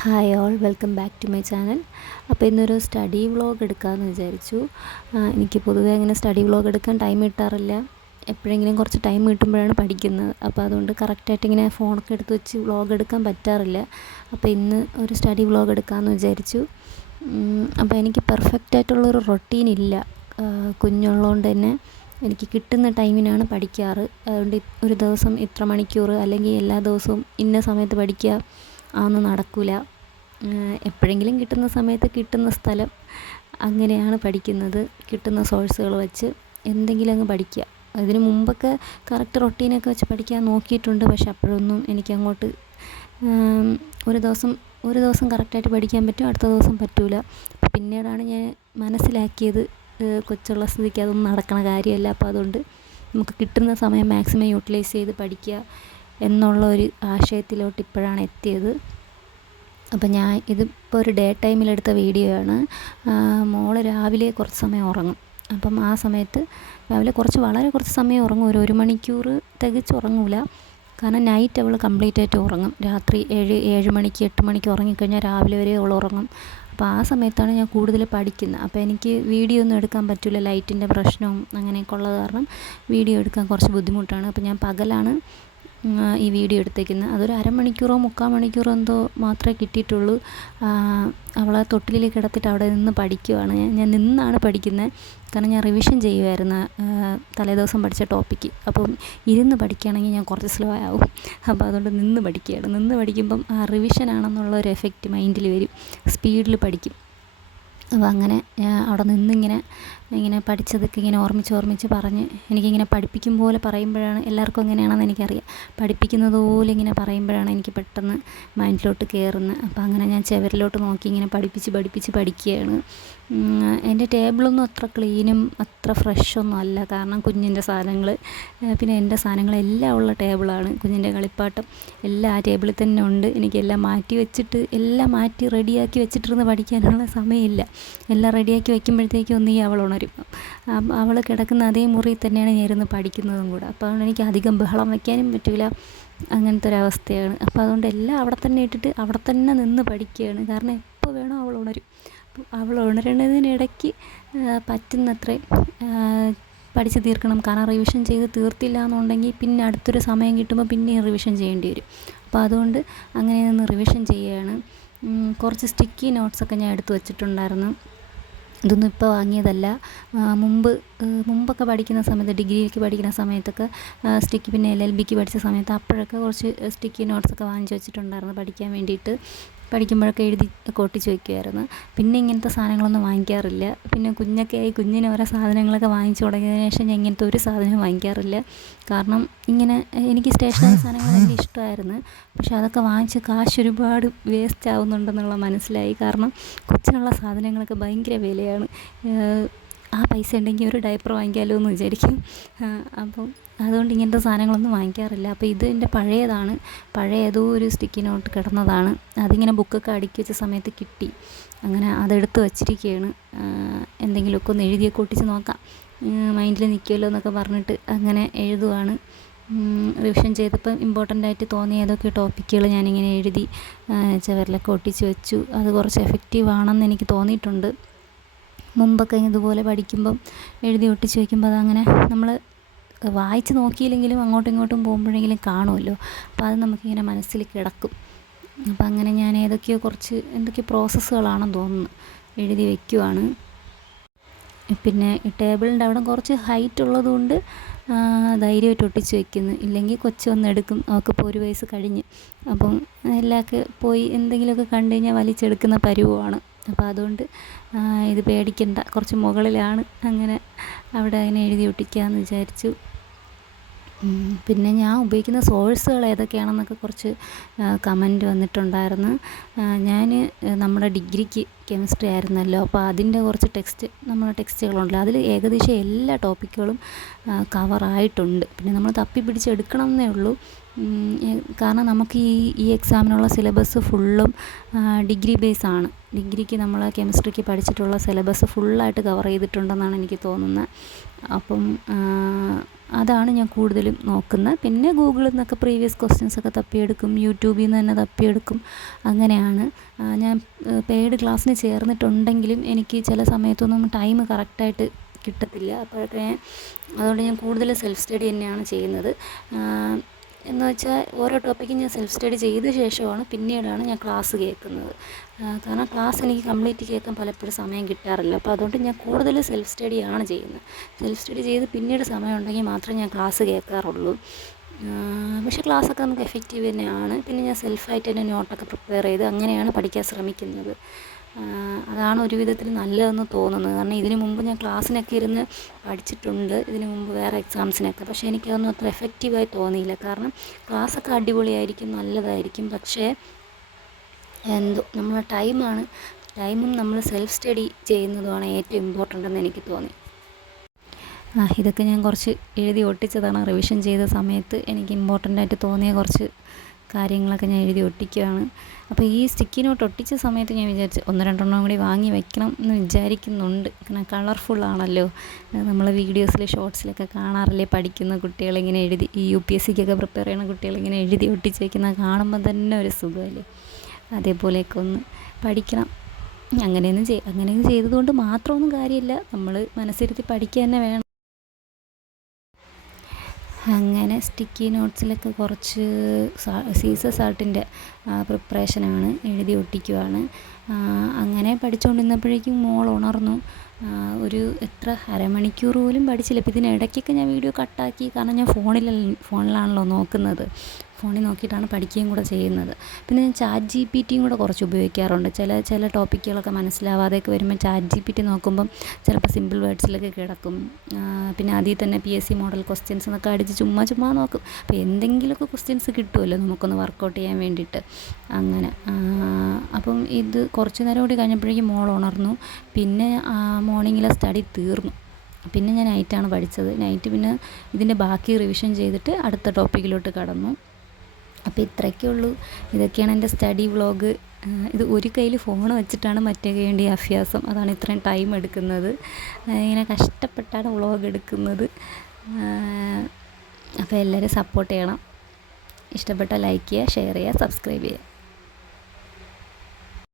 Hi all, welcome back to my channel. അപ്പോൾ ഇന്നൊരു study vlog എടുക്കാമെന്ന് വിചാരിച്ചു. എനിക്ക് പൊതുവേ അങ്ങനെ സ്റ്റഡി വ്ളോഗ് എടുക്കാൻ ടൈം കിട്ടാറില്ല. എപ്പോഴെങ്കിലും കുറച്ച് ടൈം കിട്ടുമ്പോഴാണ് പഠിക്കുന്നത്. അപ്പോൾ അതുകൊണ്ട് കറക്റ്റായിട്ട് ഇങ്ങനെ ഫോണൊക്കെ എടുത്ത് വെച്ച് വ്ളോഗ് എടുക്കാൻ പറ്റാറില്ല. അപ്പോൾ ഇന്ന് ഒരു സ്റ്റഡി വ്ളോഗ് എടുക്കാമെന്ന് വിചാരിച്ചു. അപ്പോൾ എനിക്ക് പെർഫെക്റ്റായിട്ടുള്ളൊരു റൊട്ടീൻ ഇല്ല. കുഞ്ഞുള്ളതുകൊണ്ട് തന്നെ എനിക്ക് കിട്ടുന്ന ടൈമിനാണ് പഠിക്കാറ്. അതുകൊണ്ട് ഒരു ദിവസം ഇത്ര മണിക്കൂർ അല്ലെങ്കിൽ എല്ലാ ദിവസവും ഇന്ന സമയത്ത് പഠിക്കുക അതൊന്നും നടക്കില്ല. എപ്പോഴെങ്കിലും കിട്ടുന്ന സമയത്ത് കിട്ടുന്ന സ്ഥലം അങ്ങനെയാണ് പഠിക്കുന്നത്. കിട്ടുന്ന സോഴ്സുകൾ വെച്ച് എന്തെങ്കിലും അങ്ങ് പഠിക്കുക. അതിന് മുമ്പൊക്കെ കറക്റ്റ് റൊട്ടീനൊക്കെ വെച്ച് പഠിക്കാൻ നോക്കിയിട്ടുണ്ട്. പക്ഷെ അപ്പോഴൊന്നും എനിക്കങ്ങോട്ട് ഒരു ദിവസം കറക്റ്റായിട്ട് പഠിക്കാൻ പറ്റും, അടുത്ത ദിവസം പറ്റില്ല. പിന്നീടാണ് ഞാൻ മനസ്സിലാക്കിയത് കൊച്ചുള്ള സ്ഥിതിക്ക് അതൊന്നും നടക്കണ കാര്യമല്ല. അപ്പോൾ അതുകൊണ്ട് നമുക്ക് കിട്ടുന്ന സമയം മാക്സിമം യൂട്ടിലൈസ് ചെയ്ത് പഠിക്കുക എന്നുള്ള ഒരു ആശയത്തിലോട്ട് ഇപ്പോഴാണ് എത്തിയത്. അപ്പോൾ ഞാൻ ഇതിപ്പോൾ ഒരു ഡേ ടൈമിലെടുത്ത വീഡിയോ ആണ്. മോള് രാവിലെ കുറച്ച് സമയം ഉറങ്ങും. അപ്പം ആ സമയത്ത് രാവിലെ വളരെ കുറച്ച് സമയം ഉറങ്ങും. ഒരു മണിക്കൂർ തികച്ച് ഉറങ്ങില്ല. കാരണം നൈറ്റ് അവൾ കംപ്ലീറ്റ് ആയിട്ട് ഉറങ്ങും. രാത്രി 7 മണിക്ക് 8 മണിക്ക് ഉറങ്ങിക്കഴിഞ്ഞാൽ രാവിലെ വരെ അവൾ ഉറങ്ങും. അപ്പോൾ ആ സമയത്താണ് ഞാൻ കൂടുതൽ പഠിക്കുന്നത്. അപ്പോൾ എനിക്ക് വീഡിയോ ഒന്നും എടുക്കാൻ പറ്റില്ല. ലൈറ്റിൻ്റെ പ്രശ്നവും അങ്ങനെയൊക്കെ ഉള്ളത് കാരണം വീഡിയോ എടുക്കാൻ കുറച്ച് ബുദ്ധിമുട്ടാണ്. അപ്പോൾ ഞാൻ പകലാണ് ഈ വീഡിയോ എടുത്തേക്കുന്നത്. അതൊരു അരമണിക്കൂറോ 3/4 മണിക്കൂറോ എന്തോ മാത്രമേ കിട്ടിയിട്ടുള്ളൂ. അവളെ തൊട്ടിലിൽ കിടത്തിയിട്ട് അവിടെ നിന്ന് പഠിക്കുവാണ്. ഞാൻ നിന്നാണ് പഠിക്കുന്നത്. കാരണം ഞാൻ റിവിഷൻ ചെയ്യുമായിരുന്നു തലേദിവസം പഠിച്ച ടോപ്പിക്ക്. അപ്പം ഇരുന്ന് പഠിക്കുകയാണെങ്കിൽ ഞാൻ കുറച്ച് സ്ലോ ആവും. അപ്പോൾ അതുകൊണ്ട് നിന്ന് പഠിക്കുകയാണ്. നിന്ന് പഠിക്കുമ്പം ആ റിവിഷൻ ആണെന്നുള്ള ഒരു എഫക്റ്റ് മൈൻഡിൽ വരും. സ്പീഡിൽ പഠിക്കും. അപ്പോൾ അങ്ങനെ അവിടെ ഇങ്ങനെ പഠിച്ചതൊക്കെ ഇങ്ങനെ ഓർമ്മിച്ച് പറഞ്ഞ് എനിക്കിങ്ങനെ പഠിപ്പിക്കും പോലെ പറയുമ്പോഴാണ്, എല്ലാവർക്കും എങ്ങനെയാണെന്ന് എനിക്കറിയാം, പഠിപ്പിക്കുന്നത് പോലെ ഇങ്ങനെ പറയുമ്പോഴാണ് എനിക്ക് പെട്ടെന്ന് മൈൻഡിലോട്ട് കയറുന്നത്. അപ്പോൾ അങ്ങനെ ഞാൻ ചുവരിലോട്ട് നോക്കി ഇങ്ങനെ പഠിപ്പിച്ച് പഠിക്കുകയാണ്. എൻ്റെ ടേബിളൊന്നും അത്ര ക്ലീനും അത്ര ഫ്രഷൊന്നും അല്ല. കാരണം കുഞ്ഞിൻ്റെ സാധനങ്ങൾ പിന്നെ എൻ്റെ സാധനങ്ങളെല്ലാം ഉള്ള ടേബിളാണ്. കുഞ്ഞിൻ്റെ കളിപ്പാട്ടം എല്ലാം ആ ടേബിളിൽ തന്നെ ഉണ്ട്. എനിക്കെല്ലാം എല്ലാം മാറ്റി റെഡിയാക്കി വെച്ചിട്ടിരുന്ന് പഠിക്കാനുള്ള സമയമില്ല. എല്ലാം റെഡിയാക്കി വയ്ക്കുമ്പോഴത്തേക്കും ഒന്നുകിൽ അവൾ ഉണരും. അവൾ കിടക്കുന്ന അതേ മുറിയിൽ തന്നെയാണ് ഞാൻ ഇരുന്ന് പഠിക്കുന്നതും കൂടെ. അപ്പോൾ അതുകൊണ്ട് എനിക്ക് അധികം ബഹളം വയ്ക്കാനും പറ്റില്ല. അങ്ങനത്തെ ഒരവസ്ഥയാണ്. അപ്പോൾ അതുകൊണ്ട് എല്ലാം അവിടെ തന്നെ ഇട്ടിട്ട് അവിടെ തന്നെ നിന്ന് പഠിക്കുകയാണ്. കാരണം എപ്പോൾ വേണോ അവൾ ഉണരും. അവൾ ഉണരണതിനിടയ്ക്ക് പറ്റുന്നത്രേ പഠിച്ച് തീർക്കണം. കാരണം റിവിഷൻ ചെയ്ത് തീർത്തില്ല എന്നുണ്ടെങ്കിൽ പിന്നെ അടുത്തൊരു സമയം കിട്ടുമ്പോൾ പിന്നെയും റിവിഷൻ ചെയ്യേണ്ടി വരും. അപ്പോൾ അതുകൊണ്ട് അങ്ങനെ നിന്ന് റിവിഷൻ ചെയ്യുകയാണ്. കുറച്ച് സ്റ്റിക്കി നോട്ട്സൊക്കെ ഞാൻ എടുത്തു വച്ചിട്ടുണ്ടായിരുന്നു. ഇതൊന്നും ഇപ്പോൾ വാങ്ങിയതല്ല. മുമ്പൊക്കെ പഠിക്കുന്ന സമയത്ത്, ഡിഗ്രിയിലേക്ക് പഠിക്കുന്ന സമയത്തൊക്കെ സ്റ്റിക്കി, പിന്നെ LLBക്ക് പഠിച്ച സമയത്ത് അപ്പോഴൊക്കെ കുറച്ച് സ്റ്റിക്കി നോട്ട്സൊക്കെ വാങ്ങിച്ച് വെച്ചിട്ടുണ്ടായിരുന്നു പഠിക്കാൻ വേണ്ടിയിട്ട്. പഠിക്കുമ്പോഴൊക്കെ എഴുതി ഒട്ടിച്ച് വയ്ക്കുമായിരുന്നു. പിന്നെ ഇങ്ങനത്തെ സാധനങ്ങളൊന്നും വാങ്ങിക്കാറില്ല. പിന്നെ കുഞ്ഞിന് ഓരോ സാധനങ്ങളൊക്കെ വാങ്ങിച്ചു തുടങ്ങിയതിന് ശേഷം ഞാൻ ഇങ്ങനത്തെ ഒരു സാധനം വാങ്ങിക്കാറില്ല. കാരണം എനിക്ക് സ്റ്റേഷനറി സാധനങ്ങൾ വലിയ ഇഷ്ടമായിരുന്നു. പക്ഷെ അതൊക്കെ വാങ്ങിച്ച് കാശ് ഒരുപാട് വേസ്റ്റ് ആവുന്നുണ്ടെന്നുള്ള മനസ്സിലായി. കാരണം കൊച്ചിനുള്ള സാധനങ്ങളൊക്കെ ഭയങ്കര വിലയാണ്. ആ പൈസ ഉണ്ടെങ്കിൽ ഒരു ഡയപ്പർ വാങ്ങിക്കാമല്ലോ എന്ന് വിചാരിക്കും. അപ്പം അതുകൊണ്ട് ഇങ്ങനത്തെ സാധനങ്ങളൊന്നും വാങ്ങിക്കാറില്ല. അപ്പോൾ ഇത് എൻ്റെ പഴയ ഏതോ ഒരു സ്റ്റിക്കി നോട്ട് കിടന്നതാണ്. അതിങ്ങനെ ബുക്കൊക്കെ അടുക്കി വെച്ച സമയത്ത് കിട്ടി. അങ്ങനെ അതെടുത്ത് വച്ചിരിക്കുകയാണ്. എന്തെങ്കിലുമൊക്കെ ഒന്ന് എഴുതിയൊക്കെ ഒട്ടിച്ച് നോക്കാം, മൈൻഡിൽ നിൽക്കുമല്ലോ എന്നൊക്കെ പറഞ്ഞിട്ട് അങ്ങനെ എഴുതുവാണ്. റിവിഷൻ ചെയ്തപ്പോൾ ഇമ്പോർട്ടൻ്റായിട്ട് തോന്നിയ ഏതൊക്കെ ടോപ്പിക്കുകൾ ഞാനിങ്ങനെ എഴുതി ചുവരിലൊക്കെ ഒട്ടിച്ച് വെച്ചു. അത് കുറച്ച് എഫക്റ്റീവ് ആണെന്ന് എനിക്ക് തോന്നിയിട്ടുണ്ട്. മുമ്പൊക്കെ ഇതുപോലെ പഠിക്കുമ്പം എഴുതി ഒട്ടിച്ച് വയ്ക്കുമ്പോൾ അതങ്ങനെ നമ്മൾ വായിച്ച് നോക്കിയില്ലെങ്കിലും അങ്ങോട്ടും ഇങ്ങോട്ടും പോകുമ്പോഴെങ്കിലും കാണുമല്ലോ. അപ്പോൾ അത് നമുക്കിങ്ങനെ മനസ്സിൽ കിടക്കും. അപ്പോൾ അങ്ങനെ ഞാൻ എന്തൊക്കെയോ പ്രോസസ്സുകളാണെന്ന് തോന്നുന്നു എഴുതി വയ്ക്കുവാണ്. പിന്നെ ടേബിളിൻ്റെ അവിടെ കുറച്ച് ഹൈറ്റ് ഉള്ളതുകൊണ്ട് ധൈര്യമായിട്ട് ഒട്ടിച്ച് വയ്ക്കുന്നു. ഇല്ലെങ്കിൽ കൊച്ചു വന്നെടുക്കും. അവൾക്കിപ്പോൾ 1 വയസ്സ് കഴിഞ്ഞ്. അപ്പം എല്ലാമൊക്കെ പോയി എന്തെങ്കിലുമൊക്കെ കണ്ടു കഴിഞ്ഞാൽ വലിച്ചെടുക്കുന്ന പരുവമാണ്. അപ്പോൾ അതുകൊണ്ട് ഇത് പേടിക്കണ്ട, കുറച്ച് മുകളിലാണ്. അങ്ങനെ അവിടെ എഴുതി ഒട്ടിക്കാമെന്ന് വിചാരിച്ചു. പിന്നെ ഞാൻ ഉപയോഗിക്കുന്ന സോഴ്സുകൾ ഏതൊക്കെയാണെന്നൊക്കെ കുറച്ച് കമൻറ്റ് വന്നിട്ടുണ്ടായിരുന്നു. ഞാൻ നമ്മുടെ ഡിഗ്രിക്ക് കെമിസ്ട്രി ആയിരുന്നല്ലോ. അപ്പോൾ അതിൻ്റെ കുറച്ച് ടെക്സ്റ്റുകളുണ്ടല്ലോ. അതിൽ ഏകദേശം എല്ലാ ടോപ്പിക്കുകളും കവറായിട്ടുണ്ട്. പിന്നെ നമ്മൾ തപ്പി പിടിച്ചെടുക്കണം എന്നേ ഉള്ളൂ. കാരണം നമുക്ക് ഈ എക്സാമിനുള്ള സിലബസ് ഫുള്ളും ഡിഗ്രി ബേസാണ്. ഡിഗ്രിക്ക് നമ്മൾ കെമിസ്ട്രിക്ക് പഠിച്ചിട്ടുള്ള സിലബസ് ഫുള്ളായിട്ട് കവർ ചെയ്തിട്ടുണ്ടെന്നാണ് എനിക്ക് തോന്നുന്നത്. അപ്പം അതാണ് ഞാൻ കൂടുതലും നോക്കുന്നത്. പിന്നെ ഗൂഗിളിൽ നിന്നൊക്കെ പ്രീവിയസ് ക്വസ്റ്റ്യൻസൊക്കെ തപ്പിയെടുക്കും, യൂട്യൂബിൽ നിന്ന് തന്നെ തപ്പിയെടുക്കും. അങ്ങനെയാണ് ഞാൻ പെയ്ഡ് ക്ലാസ്സിന് ചേർന്നിട്ടുണ്ടെങ്കിലും എനിക്ക് ചില സമയത്തൊന്നും ടൈം കറക്റ്റായിട്ട് കിട്ടത്തില്ല. അപ്പോഴൊക്കെ അതുകൊണ്ട് ഞാൻ കൂടുതൽ സെൽഫ് സ്റ്റഡി തന്നെയാണ് ചെയ്യുന്നത്. എന്ന് വെച്ചാൽ ഓരോ ടോപ്പിക്കും ഞാൻ സെൽഫ് സ്റ്റഡി ചെയ്ത ശേഷമാണ് പിന്നീടാണ് ഞാൻ ക്ലാസ് കേൾക്കുന്നത്. കാരണം ക്ലാസ് എനിക്ക് കംപ്ലീറ്റ് കേൾക്കാൻ പലപ്പോഴും സമയം കിട്ടാറില്ല. അപ്പോൾ അതുകൊണ്ട് ഞാൻ കൂടുതൽ സെൽഫ് സ്റ്റഡിയാണ് ചെയ്യുന്നത്. സെൽഫ് സ്റ്റഡി ചെയ്ത് പിന്നീട് സമയം ഉണ്ടെങ്കിൽ മാത്രമേ ഞാൻ ക്ലാസ് കേൾക്കാറുള്ളൂ. പക്ഷേ ക്ലാസ്സൊക്കെ നമുക്ക് എഫക്റ്റീവ് തന്നെയാണ്. പിന്നെ ഞാൻ സെൽഫായിട്ട് തന്നെ നോട്ടൊക്കെ പ്രിപ്പയർ ചെയ്ത് അങ്ങനെയാണ് പഠിക്കാൻ ശ്രമിക്കുന്നത്. അതാണ് ഒരു വിധത്തിൽ നല്ലതെന്ന് തോന്നുന്നത്. കാരണം ഇതിനു മുമ്പ് ഞാൻ ക്ലാസ്സിനൊക്കെ ഇരുന്ന് പഠിച്ചിട്ടുണ്ട്, ഇതിനു മുമ്പ് വേറെ എക്സാംസിനൊക്കെ. പക്ഷേ എനിക്കതൊന്നും അത്ര എഫക്റ്റീവായി തോന്നിയില്ല. കാരണം ക്ലാസ്സൊക്കെ അടിപൊളിയായിരിക്കും, നല്ലതായിരിക്കും. പക്ഷേ എന്തോ നമ്മളെ ടൈമും നമ്മൾ സെൽഫ് സ്റ്റഡി ചെയ്യുന്നതുമാണ് ഏറ്റവും ഇമ്പോർട്ടൻ്റ് എന്ന് എനിക്ക് തോന്നി. ഇതൊക്കെ ഞാൻ കുറച്ച് എഴുതി ഒട്ടിച്ചതാണ്. റിവിഷൻ ചെയ്ത സമയത്ത് എനിക്ക് ഇമ്പോർട്ടൻ്റായിട്ട് തോന്നിയ കുറച്ച് കാര്യങ്ങളൊക്കെ ഞാൻ എഴുതി ഒട്ടിക്കുകയാണ്. അപ്പോൾ ഈ സ്റ്റിക്കി നോട്ട് ഒട്ടിച്ച സമയത്ത് ഞാൻ വിചാരിച്ചു 1-2 കൂടി വാങ്ങി വെക്കണം എന്ന് വിചാരിക്കുന്നുണ്ട്. കാരണം കളർഫുള്ളാണല്ലോ. നമ്മൾ വീഡിയോസിൽ ഷോർട്സിലൊക്കെ കാണാറില്ലേ, പഠിക്കുന്ന കുട്ടികളിങ്ങനെ എഴുതി, ഈ UPSCക്കൊക്കെ പ്രിപ്പയർ ചെയ്യുന്ന കുട്ടികളിങ്ങനെ എഴുതി ഒട്ടിച്ച് വയ്ക്കുന്നത് കാണുമ്പോൾ തന്നെ ഒരു സുഖമല്ലേ. അതേപോലെയൊക്കെ ഒന്ന് പഠിക്കണം. അങ്ങനെയൊന്നും ചെയ്തതുകൊണ്ട് മാത്രമൊന്നും കാര്യമില്ല, നമ്മൾ മനസ്സിരുത്തി പഠിക്കുക തന്നെ വേണം. അങ്ങനെ സ്റ്റിക്കി നോട്ട്സിലൊക്കെ കുറച്ച് സീസർ സാൾട്ടിൻ്റെ പ്രിപ്പറേഷനാണ്, എഴുതി ഒട്ടിക്കുവാണ്. അങ്ങനെ പഠിച്ചുകൊണ്ടിരുന്നപ്പോഴേക്കും മോൾ ഉണർന്നു. ഒരു അരമണിക്കൂർ പോലും പഠിച്ചില്ല. അപ്പോൾ ഇതിനിടയ്ക്കൊക്കെ ഞാൻ വീഡിയോ കട്ടാക്കി. കാരണം ഞാൻ ഫോണിലാണല്ലോ നോക്കുന്നത്. ഫോണിൽ നോക്കിയിട്ടാണ് പഠിക്കുകയും കൂടെ ചെയ്യുന്നത്. പിന്നെ ഞാൻ ChatGPT കൂടെ കുറച്ച് ഉപയോഗിക്കാറുണ്ട്. ചില ടോപ്പിക്കുകളൊക്കെ മനസ്സിലാവാതെയൊക്കെ വരുമ്പോൾ ChatGPT നോക്കുമ്പം ചിലപ്പോൾ സിമ്പിൾ വേർഡ്സിലൊക്കെ കിടക്കും. പിന്നെ അതിൽ തന്നെ PSC മോഡൽ ക്വസ്റ്റ്യൻസ് എന്നൊക്കെ അടിച്ച് ചുമ്മാ നോക്കും. അപ്പോൾ എന്തെങ്കിലുമൊക്കെ ക്വസ്റ്റ്യൻസ് കിട്ടുമല്ലോ നമുക്കൊന്ന് വർക്കൗട്ട് ചെയ്യാൻ വേണ്ടിയിട്ട്. അങ്ങനെ അപ്പം ഇത് കുറച്ച് നേരം കൂടി കഴിഞ്ഞപ്പോഴേക്കും മോൾ ഉണർന്നു. പിന്നെ മോർണിംഗിലെ സ്റ്റഡി തീർന്നു. പിന്നെ ഞാൻ നൈറ്റാണ് പഠിച്ചത്. നൈറ്റ് പിന്നെ ഇതിൻ്റെ ബാക്കി റിവിഷൻ ചെയ്തിട്ട് അടുത്ത ടോപ്പിക്കിലോട്ട് കടന്നു. അപ്പോൾ ഇത്രയൊക്കെ ഉള്ളൂ. ഇതൊക്കെയാണ് എൻ്റെ സ്റ്റഡി വ്ളോഗ്. ഇത് ഒരു കയ്യിൽ ഫോൺ വെച്ചിട്ടാണ് മറ്റേ കൈ അഭ്യാസം. അതാണ് ഇത്രയും ടൈം എടുക്കുന്നത്. ഇങ്ങനെ കഷ്ടപ്പെട്ടാണ് വ്ളോഗ് എടുക്കുന്നത്. അപ്പോൾ എല്ലാവരും സപ്പോർട്ട് ചെയ്യണം. ഇഷ്ടപ്പെട്ടാൽ ലൈക്ക് ചെയ്യുക, ഷെയർ ചെയ്യുക, സബ്സ്ക്രൈബ് ചെയ്യുക.